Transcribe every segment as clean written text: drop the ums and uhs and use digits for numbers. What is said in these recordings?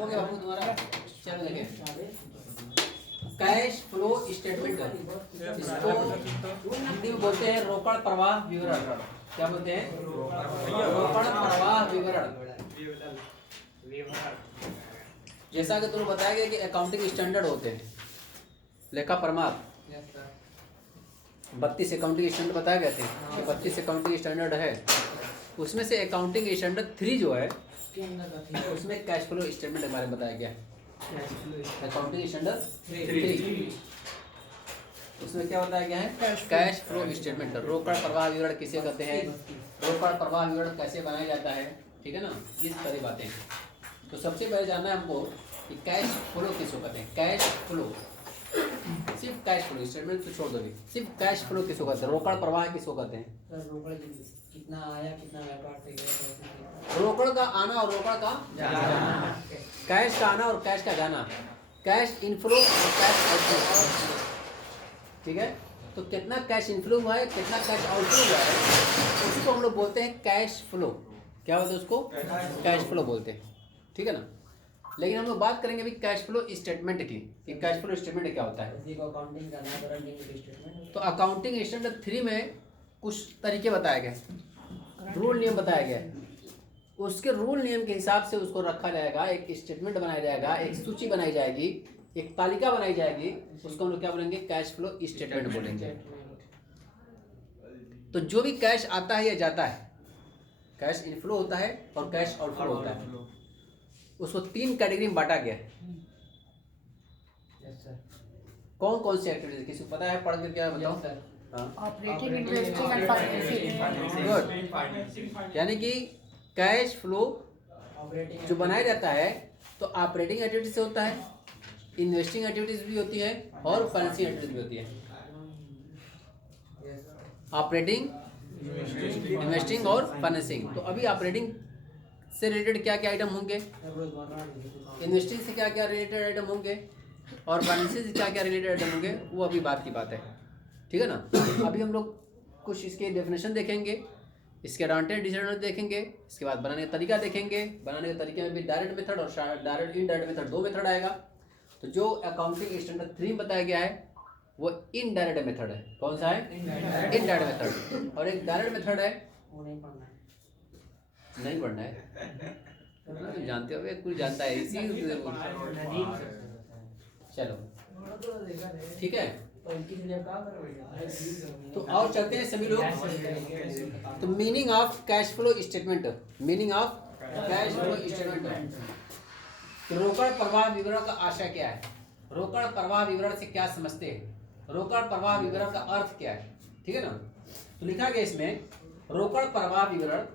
हो गया बाबू तुम्हारा। चलो देखिए कैश फ्लो स्टेटमेंट, इसको हिंदी में बोलते हैं रोकड़ प्रवाह विवरण। क्या बोलते हैं? रोकड़ प्रवाह विवरण। जैसा कि तुम्हें बताया गया कि अकाउंटिंग स्टैंडर्ड होते हैं, लेखा प्रमाण 32 अकाउंटिंग स्टैंडर्ड बताया गया थे कि 32 अकाउंटिंग स्टैंडर्ड है। उसमें से अकाउंटिंग स्टैंडर्ड 3 जो है उसमें कैश फ्लो स्टेटमेंट हमारे बताया गया। अकाउंटिंग स्टैंडर्ड 3 उसमें क्या बताया गया है? Cash flow statement. रोकड़ प्रवाह विवरण किसे कहते हैं, रोकड़ प्रवाह विवरण कैसे बनाया जाता है, ठीक है ना, ये सारी बातें। तो सबसे पहले जानना है हमको कि कैश फ्लो किसको कहते हैं। कैश फ्लो, सिर्फ कैश फ्लो स्टेटमेंट तो छोड़ दो, सिर्फ कैश फ्लो किसको कहते हैं, रोकड़ प्रवाह किसको कहते हैं? रोकड़ कितना आया, कितना व्यापार से गया, रोकड़ का आना और रोकड़ का जाना, कैश का आना और कैश का जाना, कैश इनफ्लो और कैश आउटफ्लो, ठीक है। तो कितना कैश इनफ्लो हुआ है, कितना कैश आउटफ्लो हुआ है, उसको हम लोग बोलते हैं कैश फ्लो। क्या बोलते हैं उसको? कैश फ्लो बोलते हैं, ठीक है ना। लेकिन हम लोग बात करेंगे अभी कैश फ्लो स्टेटमेंट की, कि कैश फ्लो स्टेटमेंट क्या होता है। अकाउंटिंग का स्टेटमेंट। तो अकाउंटिंग स्टैंडर्ड 3 में कुछ तरीके बताए गए, रूल नियम बताया गया। उसके रूल नियम के हिसाब से उसको रखा जाएगा, एक स्टेटमेंट बनाया जाएगा, एक सूची बनाई जाएगी, एक तालिका बनाई जाएगी, उसको हम लोग क्या बोलेंगे? कैश फ्लो स्टेटमेंट बोलेंगे। तो जो भी कैश आता है या जाता है, कैश इनफ्लो होता है और कैश आउटफ्लो होता है, उसको 3 कैटेगरी में बांटा गया है। कौन कौन सी एक्टिविटीज किसी को पता है? पढ़ के क्या बताओ? Operating, investing and financing. Good. यानी कि कैश फ्लो जो बनाया जाता है तो ऑपरेटिंग एक्टिविटीज से होता है, इन्वेस्टिंग एक्टिविटीज भी होती है और फाइनेंसिंग एक्टिविटीज भी होती है। ऑपरेटिंग, इन्वेस्टिंग और फाइनेंसिंग। तो अभी ऑपरेटिंग से रिलेटेड क्या क्या आइटम होंगे, इन्वेस्टिंग से क्या क्या रिलेटेड आइटम होंगे और फाइनेंसिंग से क्या क्या रिलेटेड आइटम होंगे, वो अभी बात की बात है, ठीक है ना। अभी हम लोग कुछ इसके डेफिनेशन देखेंगे, इसके एडवांटेज डिसएडवांटेज देखेंगे, इसके बाद बनाने का तरीका देखेंगे। बनाने के तरीके में भी डायरेक्ट मेथड और डायरेक्ट इनडायरेक्ट मेथड, 2 मेथड आएगा। तो जो अकाउंटिंग स्टैंडर्ड 3 में बताया गया है वो इनडायरेक्ट मेथड है। कौन सा है? Indirect method. और एक डायरेक्ट मेथड है, नहीं पढ़ना है, तुम जानते हो, कुछ जानता है इसी। चलो ठीक है, तो और चलते हैं सभी लोग। तो meaning of cash flow statement, meaning of cash flow statement, रोकड़ प्रवाह विवरण का आशय क्या है, रोकड़ प्रवाह विवरण से क्या समझते हैं, रोकड़ प्रवाह विवरण का अर्थ क्या है, ठीक है ना। तो लिखा गया इसमें रोकड़ प्रवाह विवरण।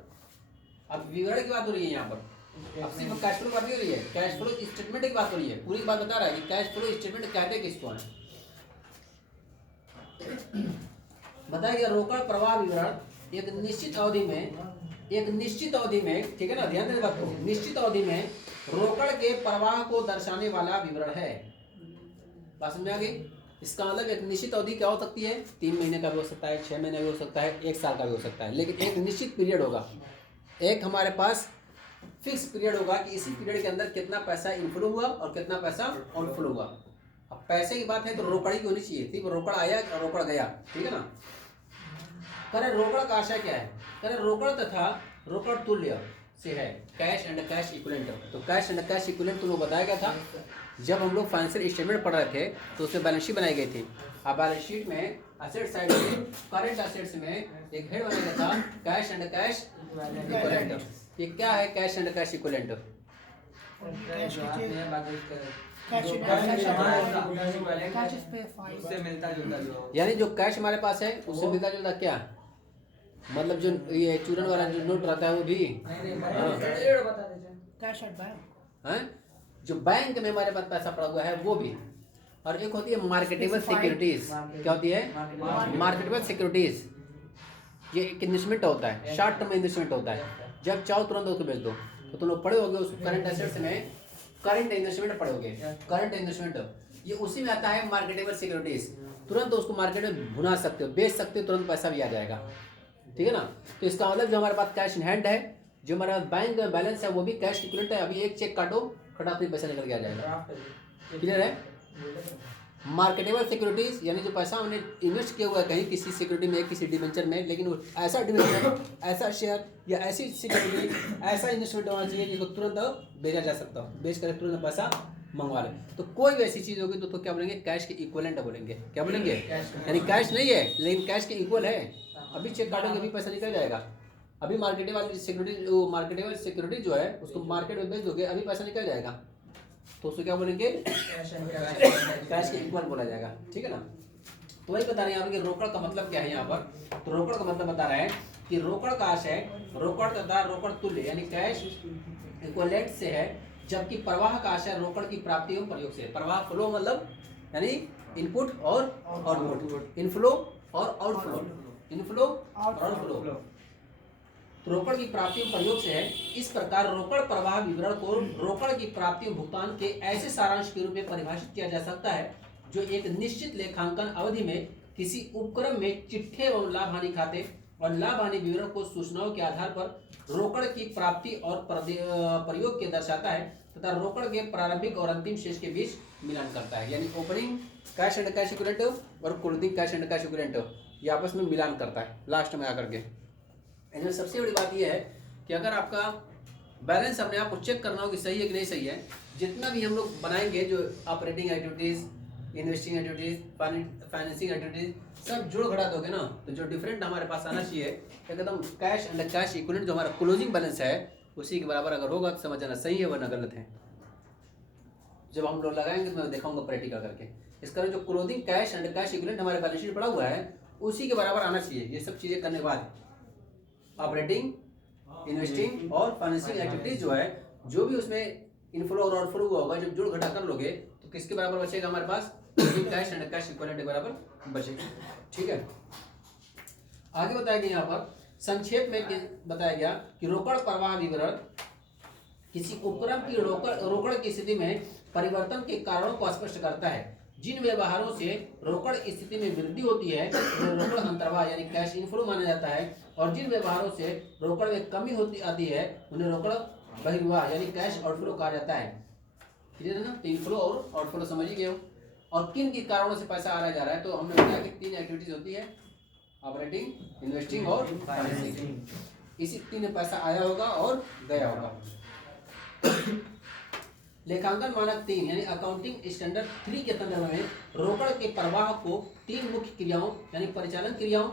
अब विवरण की बात हो रही है यहाँ पर, अब सिर्फ कैश फ्लो की बात नहीं हो रही है, कैश फ्लो स्टेटमेंट की बात हो रही है। पूरी बात बता रहा है कि कैश फ्लो स्टेटमेंट कहते किसको है। बताया गया रोकड़ प्रवाह विवरण एक निश्चित अवधि में, ठीक है ना, ध्यान देने बात को, निश्चित अवधि में रोकड़ के प्रवाह को दर्शाने वाला विवरण है। बात समझ में आ गई? इसका मतलब एक निश्चित अवधि क्या हो सकती है, 3 महीने का भी हो सकता है, 6 महीने भी हो सकता है, 1 साल का भी हो सकता है, लेकिन एक निश्चित पीरियड होगा, एक हमारे पास फिक्स पीरियड होगा कि इसी पीरियड के अंदर कितना पैसा इनफ्लो हुआ और कितना पैसा आउटफ्लो हुआ। अब पैसे की बात है तो रोकड़ ही होनी चाहिए थी, रोकड़ आया और रोकड़ गया, ठीक है ना। करें रोकड़ का आशय क्या है, करें रोकड़ तथा रोकड़ तुल्य से है कैश एंड कैश इक्विवेलेंट। तो कैश एंड कैश इक्विवेलेंट तुम लोग बताया गया था जब हम लोग फाइनेंशियल स्टेटमेंट पढ़ रहे थे, तो उसमें बैलेंस शीट बनाई गई थी। अब बैलेंस शीट में असेट साइड में करंट असेट्स में एक हेड बनाया गया था कैश एंड कैश इक्विवेलेंट। ये क्या है कैश एंड कैश इक्विवेलेंट? यानी जो कैश हमारे पास है उससे मिलता जुलता क्या, मतलब जो ये चूरन वाला जो नोट रहता है वो भी है, जो बैंक में हमारे पास पैसा पड़ा हुआ है वो भी। और एक होती है मार्केटेबल सिक्योरिटीज। क्या होती है? Marketable securities. ये एक इन्वेस्टमेंट होता है, शॉर्ट टर्म इन्वेस्टमेंट होता है, जब चाहो तुरंत उसको बेच दो। तो तुम लोग पढ़े होगे उसको करंट एसेट्स में, करंट इन्वेस्टमेंट पढ़े होगे, करंट इन्वेस्टमेंट ये उसी में आता है मार्केटेबल सिक्योरिटीज। तुरंत उसको मार्केट में भुना सकते हो, बेच सकते हो, तुरंत पैसा भी आ जाएगा, ठीक है ना। तो इसका मतलब जो हमारे पास कैश इन हैंड है, जो हमारा बैंक बैलेंस है वो भी कैश इक्विवेलेंट है। अभी एक चेक काटो फटाफट से पैसा निकल के आ जाएगा। ड्राफ्ट क्लियर है? मार्केटेबल सिक्योरिटीज यानी जो पैसा हमने इन्वेस्ट किया हुआ है कहीं किसी सिक्योरिटी में, किसी डिबेंचर में, लेकिन वो ऐसा डिबेंचर, ऐसा शेयर या ऐसी सिक्योरिटी, ऐसा इन्वेस्टमेंट होना चाहिए जिसको तुरंत बेचा जा सकता हो, बेच कर तुरंत पैसा मंगवा ले। तो कोई भी ऐसी चीज़ होगी तो क्या बोलेंगे? कैश के इक्वलेंट बोलेंगे। क्या बोलेंगे? यानी कैश नहीं है लेकिन कैश के इक्वल है। अभी चेक काटोगे अभी पैसा निकल जाएगा। अभी मार्केटेबल सिक्योरिटी जो है उसको मार्केट में बेच दोगे अभी पैसा निकल जाएगा, तो उसको क्या बोलेंगे? कैश के इक्वल बोला जाएगा। ठीक है ना? तो वही बता रहे हैं यहाँ पे कि रोकड़ का मतलब क्या है। यहाँ पर तो रोकड़ का मतलब बता रहे हैं कि रोकड़ का आशय रोकड़ तथा रोकड़ तुल्य यानी कैश इक्वलेंट से है, जबकि प्रवाह का आशय रोकड़ की प्राप्ति एवं प्रयोग से है। प्रवाह फ्लो मतलब यानी इनपुट और आउटपुट, इनफ्लो और आउटफ्लो, इनफ्लो और आउटफ्लो रोकड़ की प्राप्ति एवं प्रयोग से है। इस प्रकार रोकड़ प्रवाह विवरण को रोकड़ की प्राप्ति एवं भुगतान के ऐसे सारांश के रूप में परिभाषित किया जा सकता है जो एक निश्चित लेखांकन अवधि में किसी उपक्रम में चिट्ठे एवं लाभ हानि खाते और लाभ हानि विवरण को सूचनाओं के आधार पर रोकड़ की प्राप्ति और प्रयोग के दर्शाता है तथा रोकड़ के प्रारंभिक और अंतिम शेष के बीच मिलान करता है। यानी opening cash and cash equivalent और closing cash and cash equivalent ये आपस में मिलान करता है लास्ट में आकर के। इसमें सबसे बड़ी बात यह है कि अगर आपका बैलेंस अपने आप को चेक करना हो कि सही है कि नहीं सही है, जितना भी हम लोग बनाएंगे जो operating activities, investing activities, financing activities सब जोड़ घटा दोगे ना, तो जो डिफरेंट हमारे पास आना चाहिए एकदम कैश एंड कैश इक्विवेलेंट जो हमारा क्लोजिंग बैलेंस है उसी के बराबर अगर होगा तो समझ जाना सही है वरना गलत है। जब हम लोग लगाएंगे तो मैं दिखाऊंगा प्रैक्टिकल करके। इस कारण जो closing cash and cash equivalent हमारे बैलेंस शीट पड़ा हुआ है उसी के बराबर आना चाहिए। ये सब चीज़ें करने के बाद ऑपरेटिंग, इन्वेस्टिंग और फाइनेंसिंग एक्टिविटीज जो है जो भी उसमें इनफ्लो और आउटफ्लो हुआ होगा जब जोड़ घटा कर लोगे तो किसके बराबर बचेगा? हमारे पास कैश एंड कैश इक्विवेलेंट के बराबर बचेगा। ठीक है? आगे बताया गया यहाँ पर संक्षेप में बताया गया कि रोकड़ प्रवाह विवरण किसी उपक्रम की रोकड़ की स्थिति में परिवर्तन के कारणों को स्पष्ट करता है। जिन व्यवहारों से रोकड़ स्थिति में वृद्धि होती है उन्हें रोकड़ अंतर्वाह यानी कैश इनफ्लो माना जाता है, और जिन व्यवहारों से रोकड़ में कमी होती आती है उन्हें रोकड़ बहिर्वाह यानी कैश आउटफ्लो कहा जाता है। क्लियर है ना? तो इनफ्लो और आउटफ्लो समझ ही गए हो। और किन की कारणों से पैसा आ रहा जा रहा है तो हमने बताया कि 3 एक्टिविटीज होती है, ऑपरेटिंग, इन्वेस्टिंग और फाइनेंसिंग। इसी 3 में पैसा आया होगा और गया होगा। लेखांकन मानक 3 यानी अकाउंटिंग स्टैंडर्ड 3 के संदर्भ में रोकड़ के प्रवाह को 3 मुख्य क्रियाओं यानी परिचालन क्रियाओं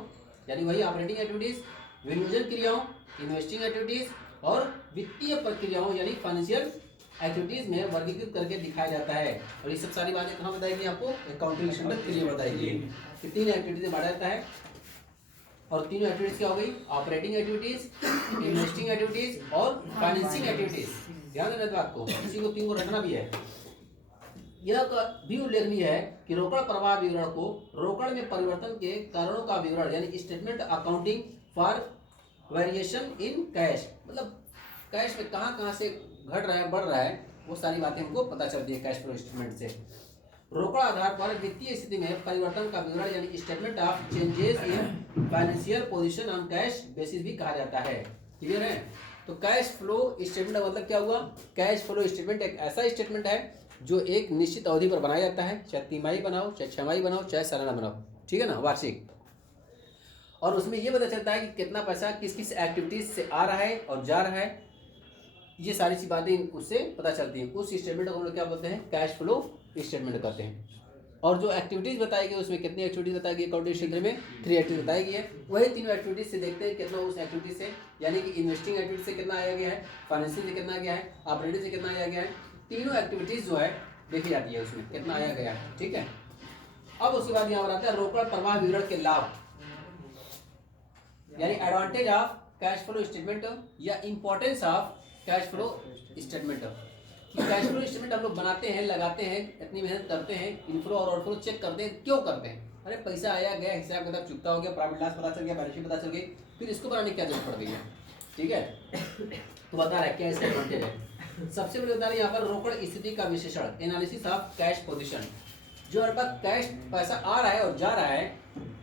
यानी वही ऑपरेटिंग एक्टिविटीज, विनियोजन क्रियाओं, इन्वेस्टिंग एक्टिविटीज और वित्तीय प्रक्रियाओं यानी फाइनेंशियल एक्टिविटीज में वर्गीकृत करके दिखाया जाता है। और ये सब सारी बातें कहाँ बताएगी? आपको अकाउंटिंग स्टैंडर्ड 3 बताएगी कि 3 एक्टिविटीज में बांटा जाता है। और तीनों एक्टिविटीज क्या हो गई? ऑपरेटिंग एक्टिविटीज, इन्वेस्टिंग एक्टिविटीज और फाइनेंसिंग एक्टिविटीज। ध्यान देना इस बात को, इसी को 3 को रखना भी है। यह भी उल्लेखनीय है कि रोकड़ प्रवाह विवरण को रोकड़ में परिवर्तन के कारणों का विवरण यानी statement accounting for variation in cash, मतलब कैश में कहाँ से घट रहा है बढ़ रहा है वो सारी बातें हमको पता चलती है कैश फ्लो स्टेटमेंट से। रोकड़ आधार पर वित्तीय स्थिति में परिवर्तन का विवरण यानी statement of changes in financial position on cash basis भी कहा जाता है। क्लियर है? तो कैश फ्लो स्टेटमेंट का मतलब क्या हुआ? कैश फ्लो स्टेटमेंट एक ऐसा स्टेटमेंट है जो एक निश्चित अवधि पर बनाया जाता है, चाहे तिमाही बनाओ, चाहे छमाही बनाओ, चाहे सालाना बनाओ। ठीक है ना? वार्षिक। और उसमें ये पता चलता है कि कितना पैसा किस किस एक्टिविटीज से आ रहा है और जा रहा है, ये सारी सी बातें उससे पता चलती हैं। उस स्टेटमेंट को हम लोग क्या बोलते हैं? कैश फ्लो स्टेटमेंट कहते हैं। और जो एक्टिविटीज बताई गई उसमें कितनी एक्टिविटीज बताई गई? अकाउंटिंग क्षेत्र में 3 एक्टिविटीज बताई गई है। वही 3 एक्टिविटीज से देखते हैं कितना उस एक्टिविटी से यानी कि इन्वेस्टिंग एक्टिविटी से कितना आया गया है, फाइनेंसिंग से कितना गया है, ऑपरेटिंग से कितना आया गया है। तीनों एक्टिविटीज जो है देखी जाती है उसमें कितना आया गया है। ठीक है? अब उसके बाद यहाँ पर आता है रोकड़ प्रवाह विवरण के लाभ यानी advantage of cash flow statement या importance of cash flow statement. Cash flow statement हम लोग बनाते हैं, लगाते हैं, इतनी मेहनत करते हैं, इनफ्लो और आउटफ्लो चेक करते हैं। क्यों करते हैं? अरे पैसा आया गया, हिसाब किताब चुकता हो गया, प्रॉफिट लॉस पता चल गया, बैलेंस शीट पता चल गई, फिर इसको बनाने की क्या जरूरत पड़ गई है? ठीक है? तो बता रहा है क्या इसका एडवांटेज है। सबसे पहले बता रहे हैं यहाँ पर रोकड़ स्थिति का विश्लेषण एनालिसिस ऑफ कैश पोजीशन। जो हमारे पास कैश पैसा आ रहा है और जा रहा है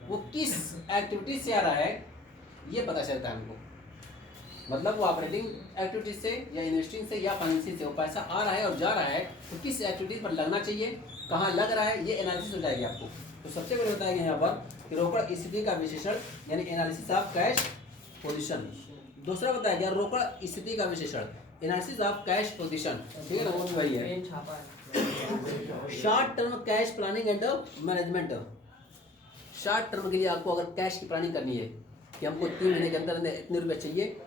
वो किस एक्टिविटी से आ रहा है ये पता चलता है हमको। मतलब वो ऑपरेटिंग एक्टिविटीज से या इन्वेस्टिंग से या फाइनेंसिंग से वो पैसा आ रहा है और जा रहा है, तो किस एक्टिविटीज पर लगना चाहिए, कहाँ लग रहा है, ये एनालिसिस हो जाएगी आपको। तो सबसे पहले बताया गया यहाँ पर कि रोकड़ स्थिति का विश्लेषण यानी एनालिसिस ऑफ कैश पोजीशन। दूसरा बताया गया रोकड़ स्थिति का विश्लेषण एनालिसिस ऑफ कैश पोजीशन, ठीक है ना, वो भी वही है। पेन छापा है। Short term cash planning and management. Short term के लिए आपको अगर कैश की प्लानिंग करनी है कि हमको 3 महीने के अंदर अंदर इतने रुपए चाहिए,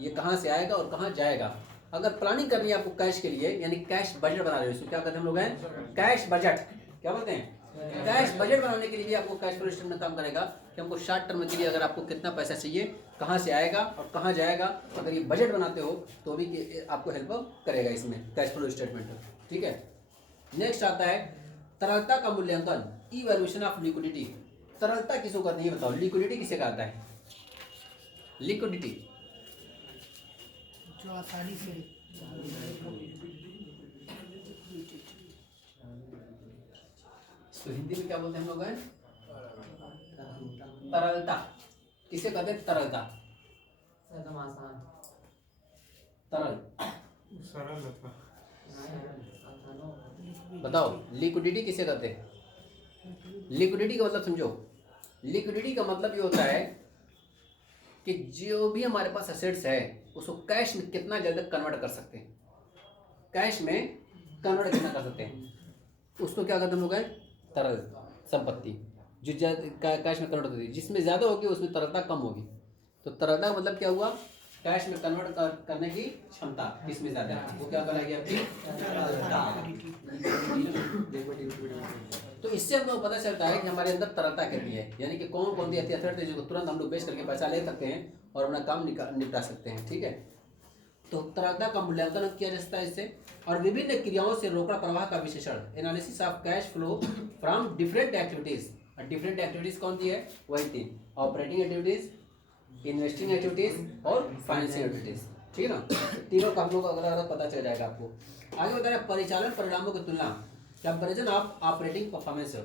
ये कहाँ से आएगा और कहाँ जाएगा, अगर प्लानिंग करनी है आपको कैश के लिए यानी कैश बजट बना रहे हो, इसको क्या कहते हैं हम लोग हैं, कैश बजट। क्या बोलते हैं, कैश बजट बनाने के लिए भी आपको कैश फ्लो स्टेटमेंट काम करेगा कि हमको शॉर्ट टर्म के लिए अगर आपको कितना पैसा चाहिए, कहाँ से आएगा और कहाँ जाएगा, अगर ये बजट बनाते हो तो भी आपको हेल्प करेगा इसमें कैश फ्लो स्टेटमेंट, ठीक है। नेक्स्ट आता है तरलता का मूल्यांकन, इवैल्यूएशन ऑफ लिक्विडिटी। तरलता किसको कहते हैं ये बताओ, लिक्विडिटी किसे कहता है, लिक्विडिटी जो आसानी से इसको हिंदी में क्या बोलते हैं हम लोग हैं, तरलता किसे कहते हैं, तरलता, एकदम आसान। तरल, सरल होता आसान हो। बताओ लिक्विडिटी किसे कहते हैं। लिक्विडिटी का मतलब समझो, लिक्विडिटी का मतलब ये होता है कि जो भी हमारे पास एसेट्स है उसको कैश में कितना जल्दी कन्वर्ट कर सकते हैं, कैश में कन्वर्ट कितना कर सकते हैं, उसको क्या कहते हैं हम लोग हैं, तरल संपत्ति। जो कैश में कन्वर्ट होती है, जिसमें ज़्यादा होगी उसमें तरलता कम होगी। तो तरलता का मतलब क्या हुआ, कैश में कन्वर्ट करने की क्षमता किसमें ज़्यादा है, वो क्या कहलाएगी आपकी तो इससे हम लोग पता चलता है कि हमारे अंदर तरलता कितनी है, यानी कि कौन कौन सी ऐसी एसेट है जिसको तुरंत हम लोग बेच करके पैसा ले सकते हैं और अपना काम निपटा सकते हैं, ठीक है। तो तरलता का मूल्यांकन किया जा सकता है इससे। और विभिन्न क्रियाओं से रोकड़ प्रवाह का विश्लेषण analysis of cash flow from different activities. Different activities कौन सी है, वही 3, ऑपरेटिंग एक्टिविटीज, इन्वेस्टिंग एक्टिविटीज और फाइनेंशियल एक्टिविटीज, ठीक है ना। तीनों का हम लोग अलग अलग पता चल जाएगा आपको। आगे बता रहे परिचालन परिणामों की तुलना, कंपैरिजन ऑफ ऑपरेटिंग परफॉर्मेंस।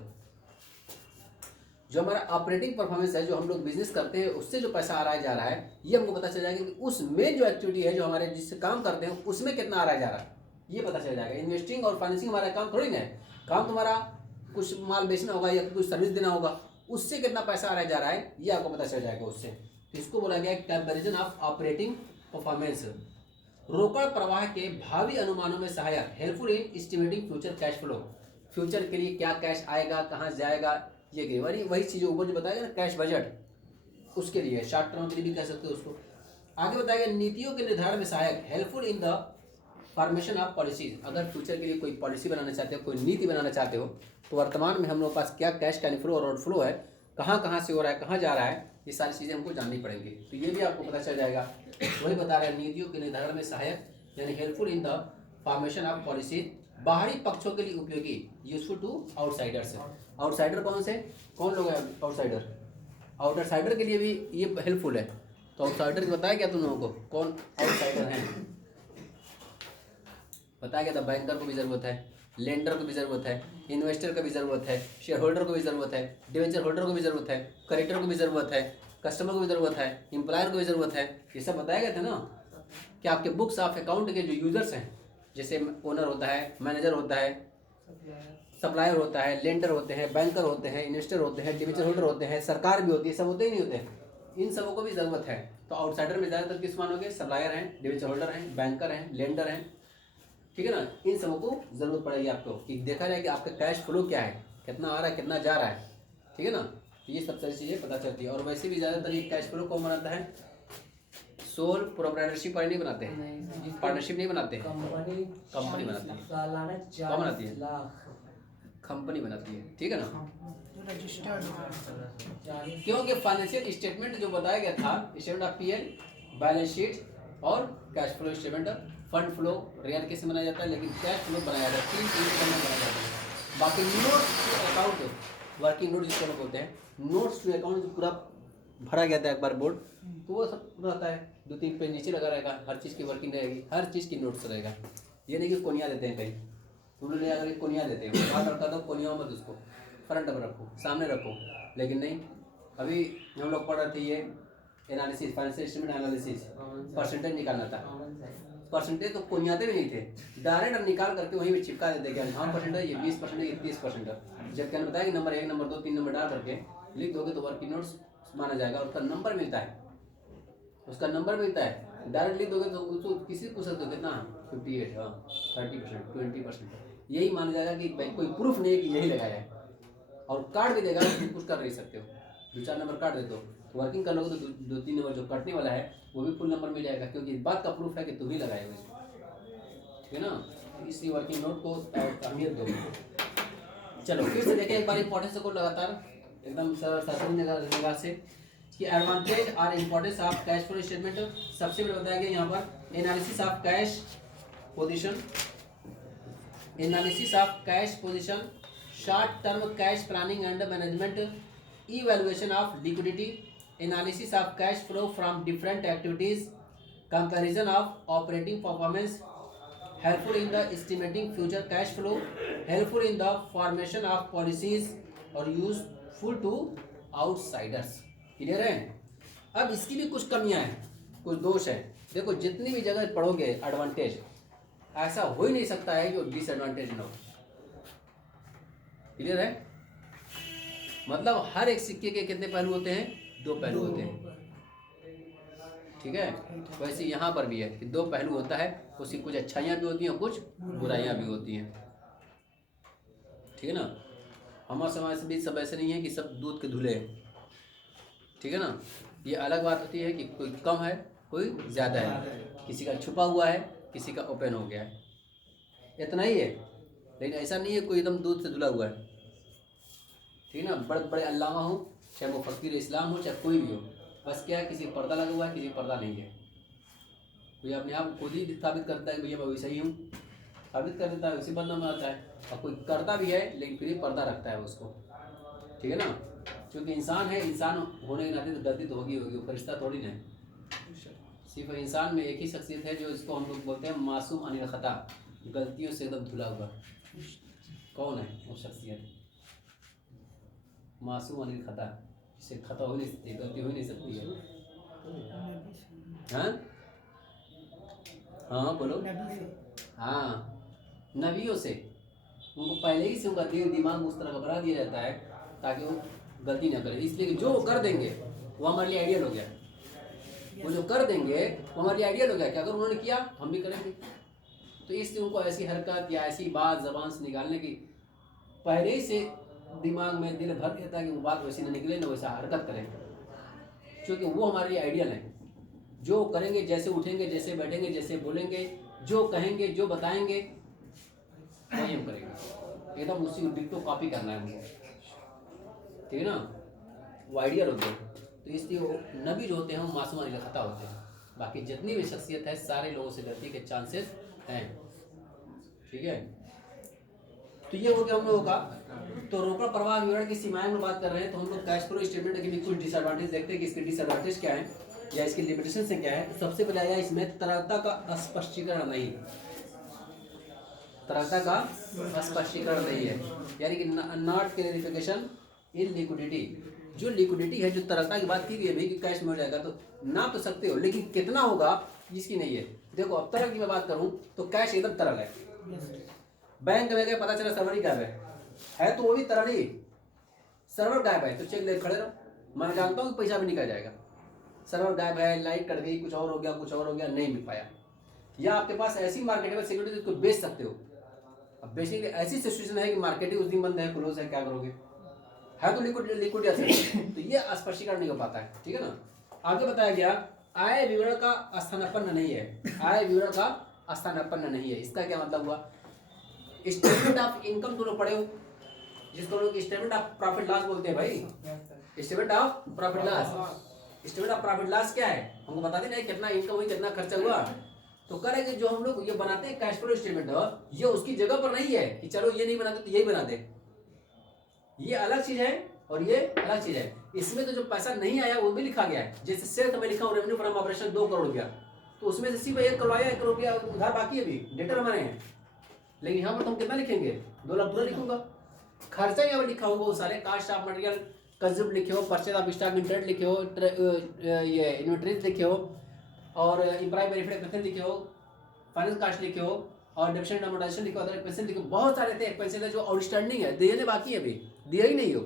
जो हमारा ऑपरेटिंग परफॉर्मेंस है, जो हम लोग बिजनेस करते हैं उससे जो पैसा आ रहा है जा रहा है, ये हमको पता चल जाएगा कि उसमें जो एक्टिविटी है जो हमारे जिससे काम करते हैं उसमें कितना आ रहा है जा रहा है, ये पता चल जाएगा। इन्वेस्टिंग और फाइनेंसिंग हमारा काम थोड़ी ना है, काम तुम्हारा कुछ माल बेचना होगा या कुछ सर्विस देना होगा, उससे कितना पैसा आ रहा है जा रहा है ये आपको पता चल जाएगा उससे। तो इसको बोला गया कंपैरिजन ऑफ ऑपरेटिंग परफॉर्मेंस। रोकड़ प्रवाह के भावी अनुमानों में सहायक, helpful in estimating future cash flow. Future के लिए क्या कैश आएगा, कहाँ जाएगा, ये वही चीज़ ऊपर जो बताया ना कैश बजट, उसके लिए शॉर्ट टर्म के लिए भी कह सकते हो उसको। आगे बताया गया नीतियों के निर्धारण में सहायक, helpful in the formation of policies. अगर फ्यूचर के लिए कोई पॉलिसी बनाना चाहते हो, कोई नीति बनाना चाहते हो, तो वर्तमान में हम लोग पास क्या कैश का इनफ्लो और आउटफ्लो है, कहाँ से हो रहा है, कहाँ जा रहा है, ये सारी चीज़ें हमको जाननी पड़ेंगी। तो ये भी आपको पता चल जाएगा। वही बता रहा है नीतियों के निर्धारण में सहायक यानी helpful in the formation of policies, बाहरी पक्षों के लिए उपयोगी, यूजफुल टू आउटसाइडर्स। आउटसाइडर कौन लोग हैं आउटसाइडर, आउटसाइडर के लिए भी ये हेल्पफुल है। तो आउटसाइडर बताया क्या तुम लोगों को, कौन आउटसाइडर हैं, बताया गया था। बैंकर को भी ज़रूरत है, लेंडर को भी ज़रूरत है, इन्वेस्टर को भी ज़रूरत है, शेयर होल्डर को भी ज़रूरत है, डिवेंचर होल्डर को भी ज़रूरत है, क्रेडिटर को भी ज़रूरत है, कस्टमर को भी ज़रूरत है, एम्प्लॉयर को भी ज़रूरत है। ये सब बताया गया था ना कि आपके बुक्स ऑफ अकाउंट के जो यूजर्स हैं, जैसे ओनर होता है, मैनेजर होता है, सप्लायर होता है, लेंडर होते हैं, बैंकर होते हैं, इन्वेस्टर होते हैं, डिवेंचर होल्डर होते हैं, सरकार भी होती है, सब होते ही नहीं होते, इन सबों को भी ज़रूरत है। तो आउटसाइडर में ज़्यादातर किस मानोगे, सप्लायर हैं, डिवेंचर होल्डर हैं, बैंकर हैं, लेंडर हैं, ठीक है ना। इन सबों को ज़रूरत पड़ेगी आपको कि देखा जाए कि आपका कैश फ्लो क्या है, कितना आ रहा है, कितना जा रहा है, ठीक है ना। ये सब सारी चीज़ें पता चलती है। और वैसे भी ज़्यादातर ये कैश फ्लो कौन बनाता है, सोल प्रोप्राइटरशिप वाले नहीं बनाते हैं, पार्टनरशिप नहीं बनाते हैं, कंपनी बनाती है, सालाना कौन बनाती है, 40 लाख कंपनी बनाती है, ठीक है ना। जो रजिस्टर्ड होगा। क्योंकि फाइनेंशियल स्टेटमेंट जो बताया गया था, statement of PL, balance sheet और cash flow statement, fund flow real कैसे बनाया जाता है, लेकिन कैश फ्लो बनाया जाता है, 3 चीज़ बनाया जाता है। बाकी notes to account, working note जिसको लोग बोलते हैं, नोट्स टू अकाउंट जो पूरा भरा गया था एक बार बोर्ड, तो वो सब रहता है, 2-3 पेज नीचे लगा रहेगा, हर चीज़ की वर्किंग रहेगी, हर चीज़ की नोट्स रहेगा। ये नहीं कि कोनिया देते हैं कहीं, उन्होंने अगर एक कोनिया देते हैं, बाहर रखा दो कोनिया मत, उसको फ्रंट में रखो, सामने रखो, लेकिन नहीं। अभी हम लोग पढ़ रहे थे ये analysis, financial statement analysis, percentage निकालना था। कॉमन सा है। परसेंटेज तो कोई आते भी नहीं थे, डायरेक्ट हम निकाल करके वहीं पे चिपका देते कि हाँ परसेंटेज ये 20%, ये 30%। जब क्या बताया कि नंबर 1, नंबर 2, 3 नंबर डाल करके लिख दोगे तो वर्किंग नोट्स माना जाएगा, उसका नंबर मिलता है, उसका नंबर मिलता है। डायरेक्ट लिख दोगे तो उसको किसी पूछ सकते हो कितना 58, हाँ 30%, 20%, यही माना जाएगा कि भाई कोई प्रूफ नहीं है कि यही लगाया है। और कार्ड भी देगा तो कुछ कर नहीं सकते हो, 2-4 नंबर काट देते हो, वर्किंग कर लोगे तो 2-3 नंबर जो कटने वाला है वो भी फुल नंबर मिल जाएगा, क्योंकि इस बात का प्रूफ है कि तुम ही लगाए हो इसको, ठीक है ना। तो इसलिए वर्किंग नोट को अहमियत दो। चलो फिर से देखें एक बार इंपॉर्टेंस को लगातार एकदम सरसरी निगाह से कि एडवांटेज और importance of cash flow statement. सबसे पहले बताया गया यहाँ पर analysis of cash position, analysis of cash position, short term cash planning and management, evaluation of liquidity, analysis of cash flow from different activities, comparison of operating performance, helpful in the estimating future cash flow, helpful in the formation of policies और useful to outsiders। Clear है। अब इसकी भी कुछ कमियां हैं, कुछ दोष हैं। देखो जितनी भी जगह पढ़ोगे एडवांटेज, ऐसा हो ही नहीं सकता है जो डिसएडवांटेज ना हो। क्लियर है। मतलब हर एक सिक्के के कितने पहलू होते हैं? 2 पहलू होते हैं, ठीक है। वैसे यहाँ पर भी है कि 2 पहलू होता है, उसकी कुछ अच्छाइयाँ भी होती हैं, कुछ बुराइयाँ भी होती हैं, ठीक है ना। हमारे समाज से भी सब ऐसे नहीं है कि सब दूध के धुले हैं, ठीक है ना। ये अलग बात होती है कि कोई कम है, कोई ज़्यादा है, किसी का छुपा हुआ है, किसी का ओपन हो गया है, इतना ही है। लेकिन ऐसा नहीं है कोई एकदम दूध से धुला हुआ है, ठीक है ना। बड़े बड़े अल्लामा हो, चाहे वो फ़कीर इस्लाम हो, चाहे कोई भी हो, बस क्या है किसी पर्दा लगा हुआ है, किसी पर्दा नहीं है। कोई अपने आप खुद ही साबित करता है कि भैया मैं वैसा ही हूँ, साबित कर देता है, उसी बंदा में आता है। और कोई करता भी है लेकिन फिर भी पर्दा रखता है उसको, ठीक है ना। क्योंकि इंसान है, इंसान होने के नाते तो गलती तो होगी, वो फरिश्ता थोड़ी ना है। सिर्फ इंसान में एक ही शख्सियत है जो इसको हम लोग बोलते हैं मासूम अनिल खता, गलतियों से एकदम धुला हुआ। कौन है वो शख्सियत? मासूम अनिल खता, इससे खता हो नहीं सकती, गलती हो नहीं सकती है। हाँ हाँ बोलो। हाँ नबियों से, उनको पहले ही से उनका दिमाग उस तरह का बना दिया जाता है ताकि वो गलती ना करे। इसलिए कि जो वो कर देंगे वो हमारे लिए आइडियल हो गया, वो जो कर देंगे वो हमारे लिए आइडियल हो गया कि अगर उन्होंने किया हम भी करेंगे। तो इसलिए उनको ऐसी हरकत या ऐसी बात ज़बान से निकालने की पहले ही से दिमाग में दिल भर देता है कि वो बात वैसी ना निकले, ना वैसा हरकत करें, क्योंकि वो हमारे लिए आइडियल है। जो करेंगे, जैसे उठेंगे, जैसे बैठेंगे, जैसे बोलेंगे, जो कहेंगे, जो बताएंगे वही हम करेंगे, एकदम उसी डिक्टो कॉपी करना है हमको, ठीक है ना। वो आइडियल होते हैं। तो इसलिए वो नबी जो होते हैं वो मासूम अनिल खता होते हैं। बाकी जितनी भी शख्सियत है सारे लोगों से गलती के चांसेस हैं, ठीक है। तो ये हो गया हम लोगों का। तो रोकड़ प्रवाह विवरण की सीमाएं में बात कर रहे हैं, तो हम लोग कैश फ्लो स्टेटमेंट के भी कुछ डिसएडवांटेज देखते हैं कि इसके डिसएडवांटेज क्या है या इसकी लिमिटेशन से क्या है। तो सबसे पहले आया इसमें तरलता का स्पष्टीकरण नहीं, तरलता का स्पष्टीकरण नहीं है, यानी कि नॉट क्लैरिफिकेशन इन लिक्विडिटी। जो लिक्विडिटी है, जो तरलता की बात की गई है भाई कि कैश में हो जाएगा, तो नाप तो सकते हो लेकिन कितना होगा इसकी नहीं है। देखो अब तरल की मैं बात करूं तो कैश एकदम तरल है, बैंक में गए पता चला सर्वर ही गायब है तो वो भी तरल ही, सर्वर गायब है तो चेक ले खड़े रहो, मैं जानता हूँ कि पैसा भी निकल जाएगा। सर्वर गायब है, लाइट कट गई, कुछ और हो गया, कुछ और हो गया, नहीं मिल पाया, या आपके पास ऐसी मार्केटेबल सिक्योरिटी जिसको बेच सकते हो। अब बेसिकली ऐसी सिचुएशन है कि मार्केट ही उस दिन बंद है, क्लोज है, क्या करोगे? है तो लिक्विड एसेट, तो ये स्पष्टीकरण नहीं हो पाता है, ठीक है ना। आगे बताया गया आय विवरण का स्थानापन्न नहीं है, आय विवरण का स्थानापन्न नहीं है। इसका क्या मतलब हुआ? स्टेटमेंट ऑफ इनकम तुम लोग पढ़े हो, जिसको लोग स्टेटमेंट ऑफ प्रॉफिट लॉस बोलते हैं भाई। Statement of profit loss, statement of profit loss क्या है? हमको बता देना कितना इनकम हुई, कितना खर्चा हुआ। तो करेंगे जो हम लोग ये बनाते हैं कैश फ्लो स्टेटमेंट, ये उसकी जगह पर नहीं है कि चलो ये नहीं बनाते तो यही बना दे, ये अलग चीज है और ये अलग चीज है। इसमें तो जो पैसा नहीं आया वो भी लिखा गया है, जैसे सेल्स में लिखा हूँ रेवेन्यू फ्रॉम ऑपरेशन 2 करोड़ रुपया, तो उसमें से सिर्फ 1 करोड़ आया, 1 करोड़ रुपया उधार बाकी है, अभी डेटर हमारे हैं। लेकिन यहाँ पर हम कितना लिखेंगे? 2 लाख पूरा लिखूंगा। खर्चा यहाँ पर लिखा होगा वो सारे, कास्ट ऑफ मटेरियल, कंज्यूम लिखे हो, purchase of stock in trade लिखे हो, ये इन्वेंटरीज लिखे हो, और इम्प्लॉय बेनिफिट एक्सपेंसेस लिखे हो, फाइनेंस कास्ट लिखे हो, और डिविडेंड अमोर्टाइजेशन लिखे हो, अदर एक्सपेंसेस लिखे हो। बहुत सारे थे एक्सपेंसेस जो आउटस्टैंडिंग है, देने बाकी है, अभी दिया ही नहीं हो,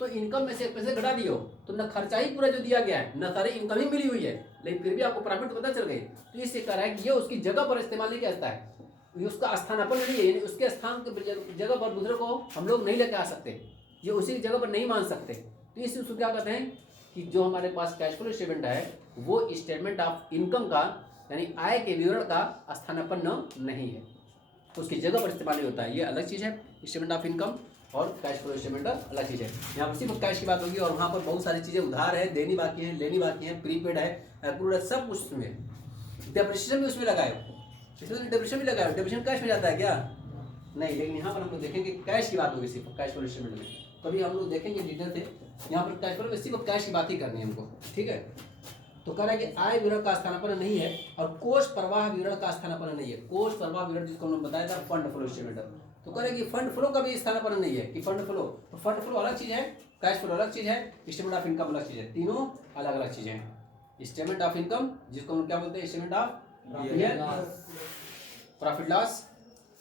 तो इनकम में से एक्सपेंसेस घटा दियो तो न खर्चा ही पूरा जो दिया गया है, न सारी इनकम ही मिली हुई है, लेकिन फिर भी आपको प्रॉफिट पता चल गई। तो इससे कह रहा है कि ये उसकी जगह पर इस्तेमाल नहीं करता है, ये उसका स्थानापन्न नहीं है, यानी उसके स्थान के जगह पर दूसरे को हम लोग नहीं लेके आ सकते, ये उसी जगह पर नहीं मान सकते। तो इस उसको क्या कहते हैं कि जो हमारे पास कैश फ्लो स्टेटमेंट है वो स्टेटमेंट ऑफ इनकम का यानी आय के विवरण का स्थानापन्न नहीं है, उसकी जगह पर इस्तेमाल नहीं होता है। ये अलग चीज़ है, स्टेटमेंट ऑफ इनकम और कैश फ्लो स्टेटमेंट अलग चीज़ है। यहाँ पर सिर्फ कैश की बात होगी और वहाँ पर बहुत सारी चीज़ें उधार है, देनी बाकी है, लेनी बाकी है, प्रीपेड है, अप्रूव्ड है, सब कुछ उसमें। डेप्रिसिएशन भी उसमें लगाए, इसमें डेप्रिसिएशन भी लगाए, डेप्रिसिएशन कैश में जाता है क्या? नहीं, लेकिन यहाँ पर हम लोग देखेंगे कैश की बात होगी सिर्फ कैश फ्लो स्टेटमेंट में, कभी हम लोग देखेंगे डिटेल से। यहाँ पर कैश फ्लो में सिर्फ कैश की बात ही करनी है हमको, ठीक है। तो कह रहा है कि आय विवरण का स्थानापन्न नहीं है और कोष प्रवाह विवरण का स्थानापन्न नहीं है। कोष प्रवाह विवरण जिसको हमने बताया था फंड फ्लो स्टेटमेंट, तो कह रहे हैं कि फंड फ्लो का भी स्थानापन्न नहीं है कि फंड फ्लो, तो फंड फ्लो अलग चीज है, कैश फ्लो अलग चीज है, स्टेटमेंट ऑफ इनकम अलग चीज है, तीनों अलग अलग चीजें हैं। स्टेटमेंट ऑफ इनकम जिसको हम क्या बोलते हैं, statement of profit loss,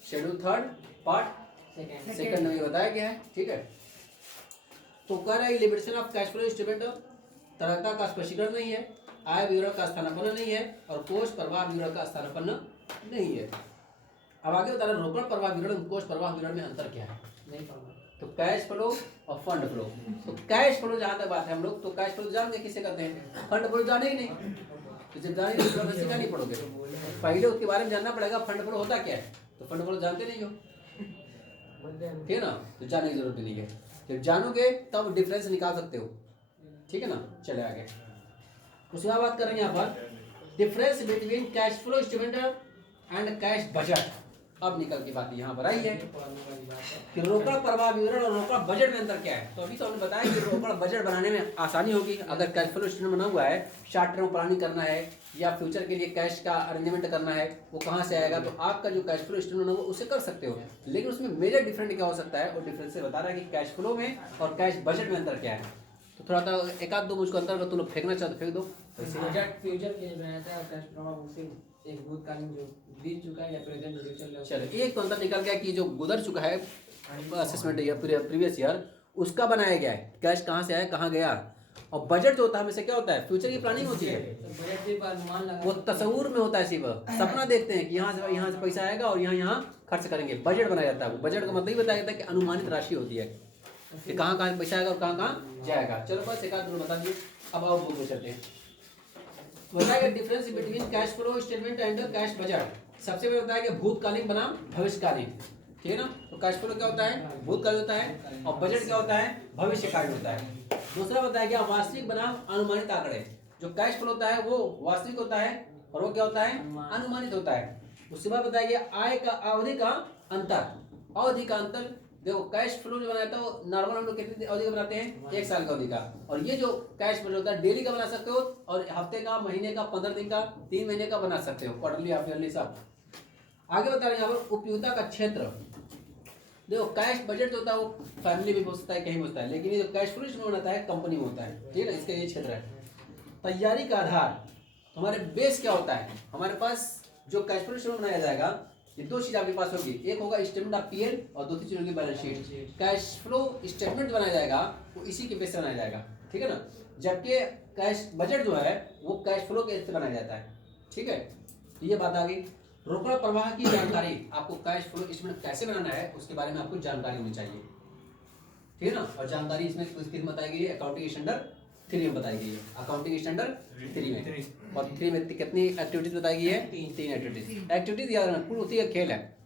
schedule 3 part second में बताया गया है, ठीक है। तो कह रहा है limitation of cash flow statement तरलता का स्पष्टीकरण नहीं है, आय विवरण का स्थानापन्न नहीं है और कोष प्रवाह विवरण का स्थानापन्न नहीं है। अब आगे बता रहे रोकड़ प्रवाह विवरण कोष प्रवाह विवरण में अंतर क्या है, नहीं पढ़ा। तो कैश फ्लो और फंड फ्लो। तो कैश फ्लो जहाँ तक बात है हम लोग, तो कैश फ्लो जानते किसे कहते हैं, फंड फ्लो जाने ही नहीं, तो जब जाने नहीं तो सीखा नहीं पड़ोगे, पहले उसके बारे में जानना पड़ेगा फंड फ्लो होता क्या है। तो फंड फ्लो जानते नहीं हो, ठीक है ना, तो जानने की जरूरत नहीं है, जब जानोगे तब डिफरेंस निकाल सकते हो, ठीक है ना। चले आगे, उसके बाद बात करेंगे यहाँ पर difference between cash flow statement and cash budget. अब निकल के बात यहाँ पर आई है कि रोकड़ प्रवाह विवरण और रोकड़ बजट में अंतर क्या है। तो अभी तो हमने बताया कि रोकड़ बजट बनाने में आसानी होगी अगर कैश फ्लो स्टेटमेंट बना हुआ है, शॉर्ट टर्म प्लानिंग करना है या फ्यूचर के लिए कैश का अरेंजमेंट करना है, वो कहाँ से आएगा, तो आपका जो कैश फ्लो स्टेटमेंट होगा उसे कर सकते हो। लेकिन उसमें मेजर डिफरेंट क्या हो सकता है, और डिफरेंस से बता रहा है कि कैश फ्लो में और कैश बजट में अंतर क्या है। तो थोड़ा सा एक आध दो मुझको अंतर कर, तुम लोग फेंकना चाहते फेंक दो। बजट फ्यूचर के लिए बनाया था और कैश प्रवाह उसे एक भूतकालीन जो बीत चुका है या प्रेजेंट फ्यूचर। चलो एक तो अंतर निकल गया कि जो गुजर चुका है असेसमेंट या प्रीवियस ईयर उसका बनाया गया है, कैश कहाँ से आया कहाँ गया। और बजट जो होता है हमेशा क्या होता है, फ्यूचर की प्लानिंग होती है, बजट भी अनुमान लगा, वो तस्वूर में होता है, सिर्फ सपना देखते हैं कि यहाँ से पैसा आएगा और यहाँ खर्च करेंगे, बजट बनाया जाता है। वो बजट का मतलब ही बताया जाता है कि अनुमानित राशि होती है कि कहाँ कहाँ पैसा आएगा और कहाँ कहाँ जाएगा। चलो बस एक आध दो बता दिए, अब आओ बुक में चलते हैं। बताया difference between cash flow statement and cash budget. सबसे पहले बताया कि भूतकालीन बनाम भविष्यकालीन, ठीक है ना। तो कैश फ्लो क्या होता है, भूतकालीन होता है, और बजट क्या होता है, भविष्यकालीन होता है। दूसरा बताया गया वास्तविक बनाम अनुमानित आंकड़े। जो कैश फ्लो होता है वो वास्तविक होता है और वो क्या होता है, अनुमानित होता है। उसके बाद बताया गया आय का अवधि का अंतर, अवधि का अंतर। देखो कैश फ्लो जो बनाता है वो नॉर्मल हम लोग कितनी अवधि का बनाते हैं, 1 साल का अवधि का, और ये जो कैश फ्लो होता है डेली का बना सकते हो और हफ्ते का, महीने का, 15 दिन का, 3 महीने का बना सकते हो, क्वार्टरली हाफ ईयरली सब। आगे बता रहे हैं यहाँ पर उपयोगिता का क्षेत्र। देखो कैश बजट जो होता है वो फैमिली में हो सकता है, कहीं में होता है, लेकिन ये जो कैश फ्लो इसमें बनाता है कंपनी में होता है, ठीक है ना, इसका ये क्षेत्र है। तैयारी का आधार, हमारे बेस क्या होता है, हमारे पास जो कैश फ्लो स्टेटमेंट बनाया जाएगा ये दो चीज आपके पास होगी, एक होगा स्टेटमेंट ऑफ पीएल और दूसरी चीज होगी balance sheet. Cash flow statement बनाया जाएगा वो इसी के बेस से बनाया जाएगा, ठीक है ना। जबकि कैश बजट जो है वो कैश फ्लो के बेस से बनाया जाता है, ठीक है। तो ये बात आ गई। रोकड़ प्रवाह की जानकारी, आपको कैश फ्लो स्टेटमेंट कैसे बनाना है उसके बारे में आपको जानकारी होनी चाहिए, ठीक है ना। और जानकारी इसमें किसकी बताई गई है, अकाउंटिंग स्टैंडर्ड 3 में बताई गई है, अकाउंटिंग स्टैंडर्ड 3 में। और 3 में कितनी एक्टिविटीज बताई गई है, 3 एक्टिविटीज। एक्टिविटीज याद रखना, कुल होती है खेल है,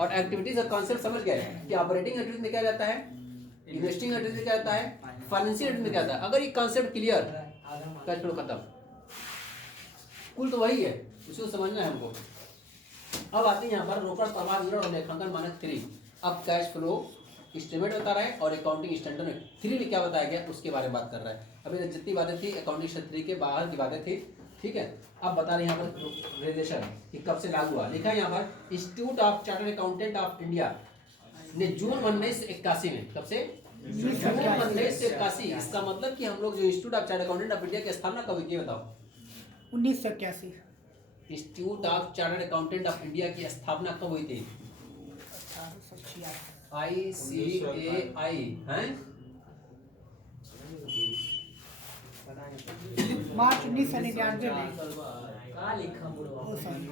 और एक्टिविटीज का कॉन्सेप्ट समझ गए कि ऑपरेटिंग एक्टिविटीज में क्या जाता है, इन्वेस्टिंग एक्टिविटीज में क्या आता है, फाइनेंशियल एक्टिविटीज में क्या आता है। अगर ये कॉन्सेप्ट क्लियर, कैश फ्लो खत्म, कुल तो वही है, उसको समझना है हमको। अब आते हैं यहाँ पर रोकड़ प्रवाह विवरण और लेखांकन मानक 3। अब कैश फ्लो स्टेटमेंट बता रहा है और अकाउंटिंग स्टैंडर्ड 3 में क्या बताया गया उसके बारे में बात कर रहा है। अभी तक जितनी बातें थी अकाउंटिंग स्टैंडर्ड 3 के बाहर की बातें थी, ठीक है। अब बता रहे हैं यहाँ पर रेगुलेशन कि कब से लागू हुआ। लिखा है यहाँ पर institute of Chartered Accountant of India ने जून 1981 में, कब से 1981। इसका मतलब कि हम लोग जो institute of Chartered Accountant of India की स्थापना कब हुई थी बताओ? 1981। Institute of Chartered Accountant of India की स्थापना कब हुई थी? 1886। ICAI हैं? मार्च 1999 में। कहाँ लिखा oh sorry.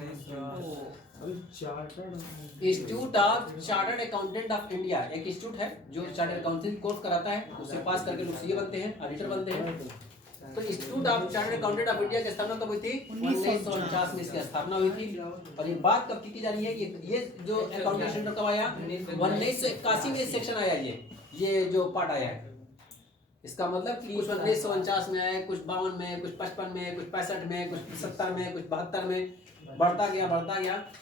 Institute of Chartered Accountant of India एक इंस्टीट्यूट है जो चार्टर्ड अकाउंटेंट कोर्स कराता है, उसे पास करके लोग सीए बनते हैं, ऑडिटर बनते हैं। तो institute of Chartered Accountant of India की स्थापना कब हुई थी? 1949 में इसकी स्थापना हुई थी। और ये बात कब की जा रही है कि ये जो अकाउंटिंग सेंटर कब आया? 1981 में सेक्शन आया, ये जो पार्ट आया है। इसका मतलब कि कुछ 1949 में आया, कुछ 52 में, कुछ 55 में, कुछ 65 में, कुछ 70 में, कुछ 72 में, बढ़ता गया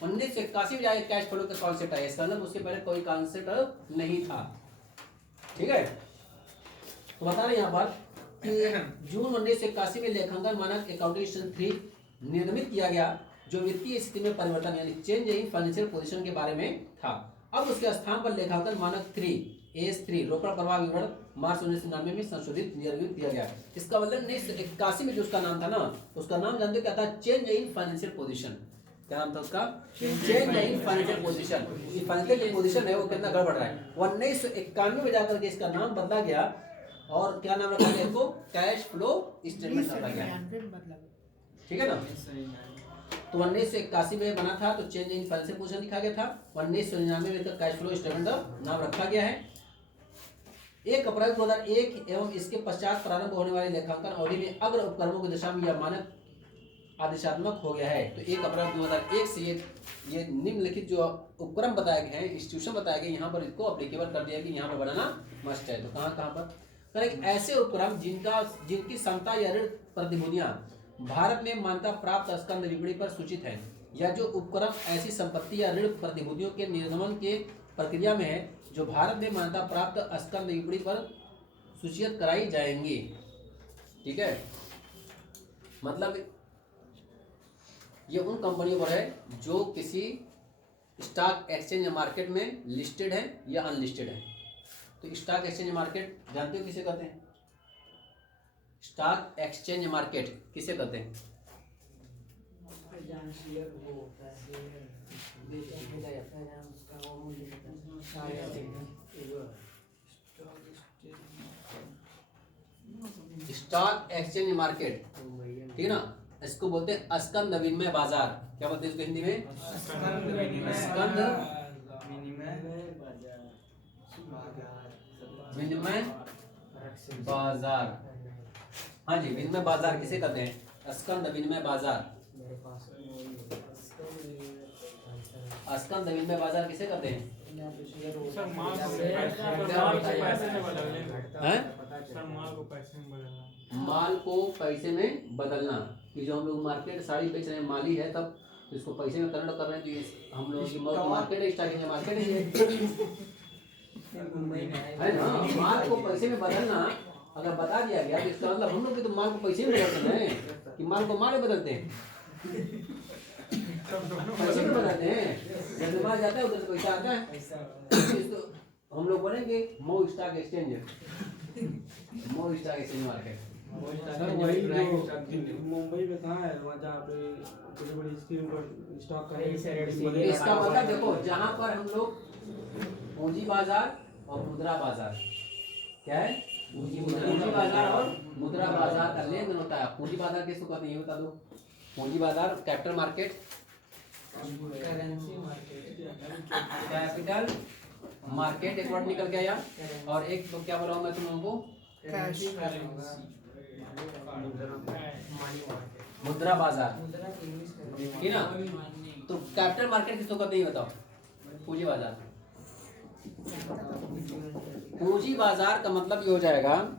1981 में जाके कैश फ्लो का कॉन्सेप्ट आया। इसका मतलब उसके पहले कोई कॉन्सेप्ट नहीं था। ठीक है, तो बता रहे यहाँ पर कि जून 1981 में लेखांकन मानक अकाउंटिंग स्टैंडर्ड 3 निर्गमित किया गया, जो वित्तीय स्थिति में परिवर्तन यानी चेंज इन फाइनेंशियल पोजीशन के बारे में था। अब उसके स्थान पर लेखांकन मानक 3 AS3 रोकड़ प्रवाह विवरण मार्च 1999 में संशोधित निर्गमित किया गया। इसका मतलब 1981 में जो उसका नाम था ना, उसका नाम जानते हो क्या था? Change in financial position. क्या नाम था उसका? Change in financial position. ये फाइनेंशियल पोजीशन है वो कितना गड़बड़ रहा है। 1991 में जाकर के इसका नाम बदला गया और क्या नाम रखा गया इसको? कैश फ्लो स्टेटमेंट रखा गया। ठीक है ना? तो 1981 में बना था तो चेंज इन फाइनेंशियल पोजीशन लिखा गया था। 1999 में इसका कैश फ्लो स्टेटमेंट नाम रखा गया है। 1 अप्रैल 2001 एवं इसके पश्चात प्रारंभ होने वाले लेखांकन अवधि में अग्र उपक्रमों की दिशा में यह मानक आदेशात्मक हो गया है। तो 1 अप्रैल 2001 से ये निम्नलिखित जो उपक्रम बताए गए हैं, इंस्टीट्यूशन बताए गए, यहाँ पर इसको अप्लीकेबल कर दिया कि यहाँ पर बनाना मस्ट है। तो कहाँ पर? ऐसे उपक्रम जिनकी क्षमता या ऋण प्रतिभूतियां भारत में मान्यता प्राप्त स्कंद विपणि पर सूचित है, या जो उपक्रम ऐसी संपत्ति या ऋण प्रतिभूतियों के निर्गमन के प्रक्रिया में है जो भारत में मान्यता प्राप्त स्कंद विपणि पर सूचित कराई जाएंगी। ठीक है, मतलब ये उन कंपनियों पर है जो किसी स्टॉक एक्सचेंज मार्केट में लिस्टेड है या अनलिस्टेड है। तो स्टॉक एक्सचेंज मार्केट जानते हो किसे कहते हैं? स्टॉक एक्सचेंज मार्केट किसे कहते हैं? स्टॉक एक्सचेंज मार्केट, ठीक है ना? इसको बोलते हैं स्कंद विनिमय बाजार। क्या बोलते हैं इसको हिंदी में? स्कंद विनिमय बाजार। हाँ जी, विनिमय बाजार किसे कहते हैं? स्कंद विनिमय बाजार। स्कंद विनिमय बाजार किसे कहते हैं? सर माल को पैसे में बदलना। कि जो हम लोग मार्केट साड़ी बेच रहे हैं, माली है, तब तो इसको पैसे में कन्वर्ट कर रहे हैं। तो ये हम लोग की मार्केट है, स्टॉक मार्केट है ना। माल को पैसे में बदलना अगर बता दिया गया तो इसका मतलब हम लोग भी तो माल को पैसे में बदलते हैं कि माल को माल में बदलते हैं? पैसे में बदलते हैं। जैसे माल जाता है उधर से पैसा आता है। इसको हम लोग बोलेंगे मो स्टॉक एक्सचेंज मार्केट। वही जो मुंबई में कहाँ है, वहाँ जहाँ पे बड़ी स्क्रीन पर स्टॉक का इसका मतलब देखो, जहाँ पर हम लोग पूंजी बाजार और मुद्रा बाजार, क्या है? पूंजी बाजार और मुद्रा बाजार का लेन देन होता है। पूंजी बाजार किसको कहते हैं ये बता दो? पूंजी बाजार कैपिटल मार्केट, कैपिटल मार्केट एक वर्ड निकल गया। और एक तो क्या बोला हूँ मैं तुम लोगों को? मुद्रा बाजार, ठीक ना? तो कैपिटल मार्केट किसको कहते हैं बताओ? पूंजी बाजार। पूंजी बाजार का मतलब ये हो जाएगा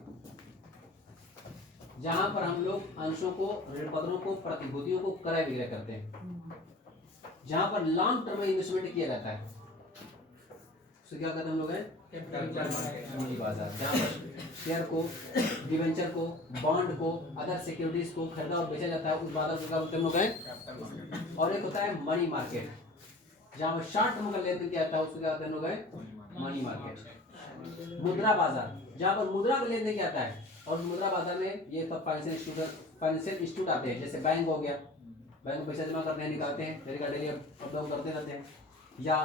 जहां पर हम लोग अंशों को, ऋण पत्रों को, प्रतिभूतियों को क्रय विक्रय करते हैं, जहां पर लॉन्ग टर्म में इन्वेस्टमेंट किया जाता है, तो क्या कहते हैं हम लोग हैं? पूंजी बाजार। जहां पर शेयर को, डिवेंचर को, बॉन्ड को, अदर सिक्योरिटीज को खरीदा और बेचा जाता है, उस बाजार को क्या बोलते हैं हम लोग हैं? और एक होता है मनी मार्केट, जहां पर शॉर्ट टर्म का लेन देन किया जाता है, उसको क्या कहते हैं हम लोग हैं? Money market. मुद्रा बाजार, जहाँ पर मुद्रा का लेन देन क्या आता है। और मुद्रा बाजार में ये फाइनेंशियल इंस्टीट्यूट आते हैं, जैसे बैंक हो गया, बैंक में पैसा जमा करते हैं, निकालते हैं, डेली का डेली अप डाउन करते रहते हैं, या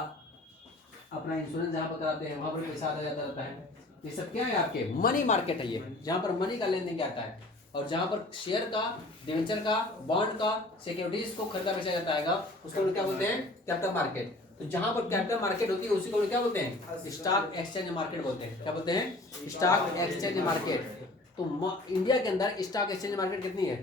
अपना इंश्योरेंस जहाँ पर कराते हैं वहाँ पर पैसा आता जाता रहता है। ये सब क्या है आपके मनी मार्केट है ये, जहाँ पर मनी का लेन देन क्या आता है, और जहाँ पर शेयर का, डिवेंचर का, बॉन्ड का, सिक्योरिटीज को खरीदा बेचा जाता है उसको क्या बोलते हैं, कैपिटल मार्केट। तो जहाँ पर कैपिटल मार्केट होती है उसी को क्या बोलते हैं, स्टॉक एक्सचेंज मार्केट बोलते हैं। क्या बोलते हैं, स्टॉक एक्सचेंज मार्केट। तो इंडिया के अंदर स्टॉक एक्सचेंज मार्केट कितनी है,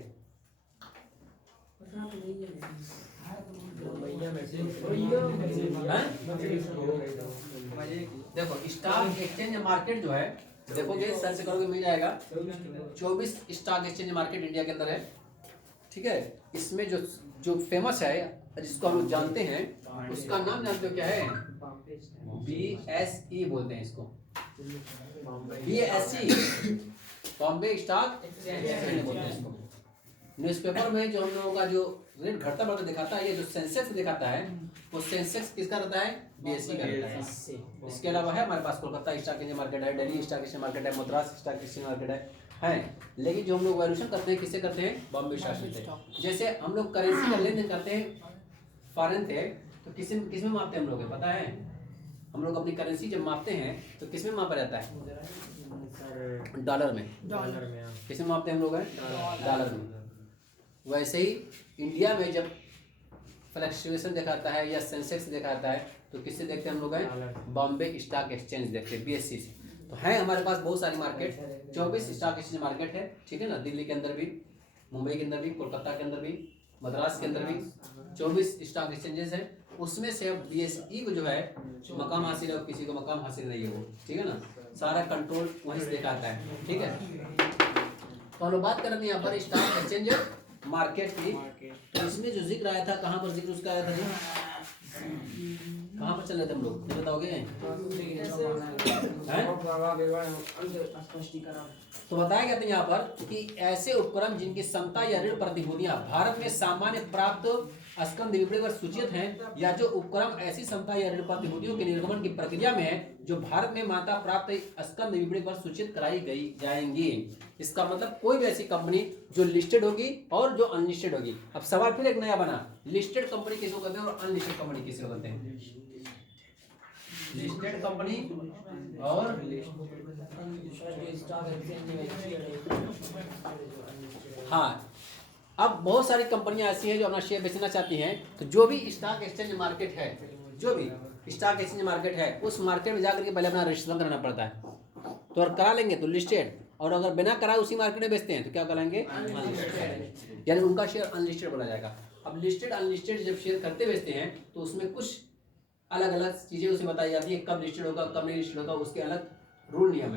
देखो स्टॉक एक्सचेंज मार्केट जो है, देखोगे सर्च करोगे मिल जाएगा, 24 स्टॉक एक्सचेंज मार्केट इंडिया के अंदर है। ठीक है, इसमें जो जो फेमस है, जिसको हम लोग जानते हैं, उसका नाम जानते हो क्या है, BSE बोलते हैं इसको, BSE, बॉम्बे स्टॉक एक्सचेंज बोलते हैं इसको। न्यूज़पेपर में जो हम लोगों का जो रेट घटता बढ़ता दिखाता है, ये जो सेंसेक्स दिखाता है, वो सेंसेक्स किसका रहता है, BSE का रहता है। इसके अलावा है हमारे पास कोलकाता स्टॉक एक्सचेंज मार्केट है, दिल्ली स्टॉक एक्सचेंज मार्केट है, मद्रास स्टॉक एक्सचेंज मार्केट है। लेकिन जो हम लोग वैल्यूएशन करते हैं किससे करते हैं, बॉम्बे स्टॉक एक्सचेंज। जैसे हम लोग करेंसी का लेन देन करते हैं फॉरेन थे, तो किस में मापते हैं हम लोग, पता है, हम लोग अपनी करेंसी जब मापते हैं तो किस में मापा जाता है, डॉलर में। किस में मापते हैं हम लोग, डॉलर में। वैसे ही इंडिया में जब फ्लक्चुएशन दिखाता है या सेंसेक्स दिखाता है तो किससे देखते हैं हम लोग, बॉम्बे स्टॉक एक्सचेंज देखते हैं, BSE से। तो है हमारे पास बहुत सारी मार्केट, 24 स्टॉक एक्सचेंज मार्केट है। ठीक है ना, दिल्ली के अंदर भी, मुंबई के अंदर भी, कोलकाता के अंदर भी, मद्रास के अंदर भी 24 स्टॉक एक्सचेंजेस है। उसमें से अब BSE को जो है मकाम हासिल है, किसी को मकाम हासिल नहीं है वो। ठीक है ना, सारा कंट्रोल वहीं से दिखाता है। ठीक है, तो हम लोग बात कर रहे थे यहाँ पर स्टॉक एक्सचेंज मार्केट की। तो इसमें जो जिक्र आया था, कहाँ पर जिक्र उसका आया था जी, कहाँ पर चल रहे थे हम लोग, ये बताओगे, तो बताया गया था यहाँ पर कि ऐसे उपक्रम जिनकी क्षमता या ऋण प्रतिभूतियां भारत में सामान्य प्राप्त स्कंद विपणि पर सूचित हैं, या जो उपक्रम ऐसी क्षमता या ऋण प्रतिभूतियों के निर्गमन की प्रक्रिया में है, जो भारत में मान्यता प्राप्त स्कंद विपणि पर सूचित कराई गई जाएंगी। इसका मतलब कोई भी ऐसी कंपनी जो लिस्टेड होगी और जो अनलिस्टेड होगी। अब सवाल फिर एक नया बना, लिस्टेड कंपनी किसको कहते हैं और अनलिस्टेड कंपनी किसको कहते हैं, लिस्टेड कंपनी और हाँ। अब बहुत सारी कंपनियां ऐसी हैं जो अपना शेयर बेचना चाहती हैं, तो जो भी स्टॉक एक्सचेंज मार्केट है, जो भी स्टॉक एक्सचेंज मार्केट है, उस मार्केट में जाकर के पहले अपना रजिस्ट्रेशन कराना पड़ता है। तो अगर करा लेंगे तो लिस्टेड, और अगर बिना कराए उसी मार्केट में बेचते हैं तो क्या कराएंगे, अनलिस्टेड, यानी उनका शेयर अनलिस्टेड बोला जाएगा। अब लिस्टेड अनलिस्टेड जब शेयर करते बेचते हैं तो उसमें कुछ अलग अलग चीजें उसे बताई जाती है, कब लिस्टेड होगा कब नहीं लिस्टेड होगा, उसके अलग रूल नियम है।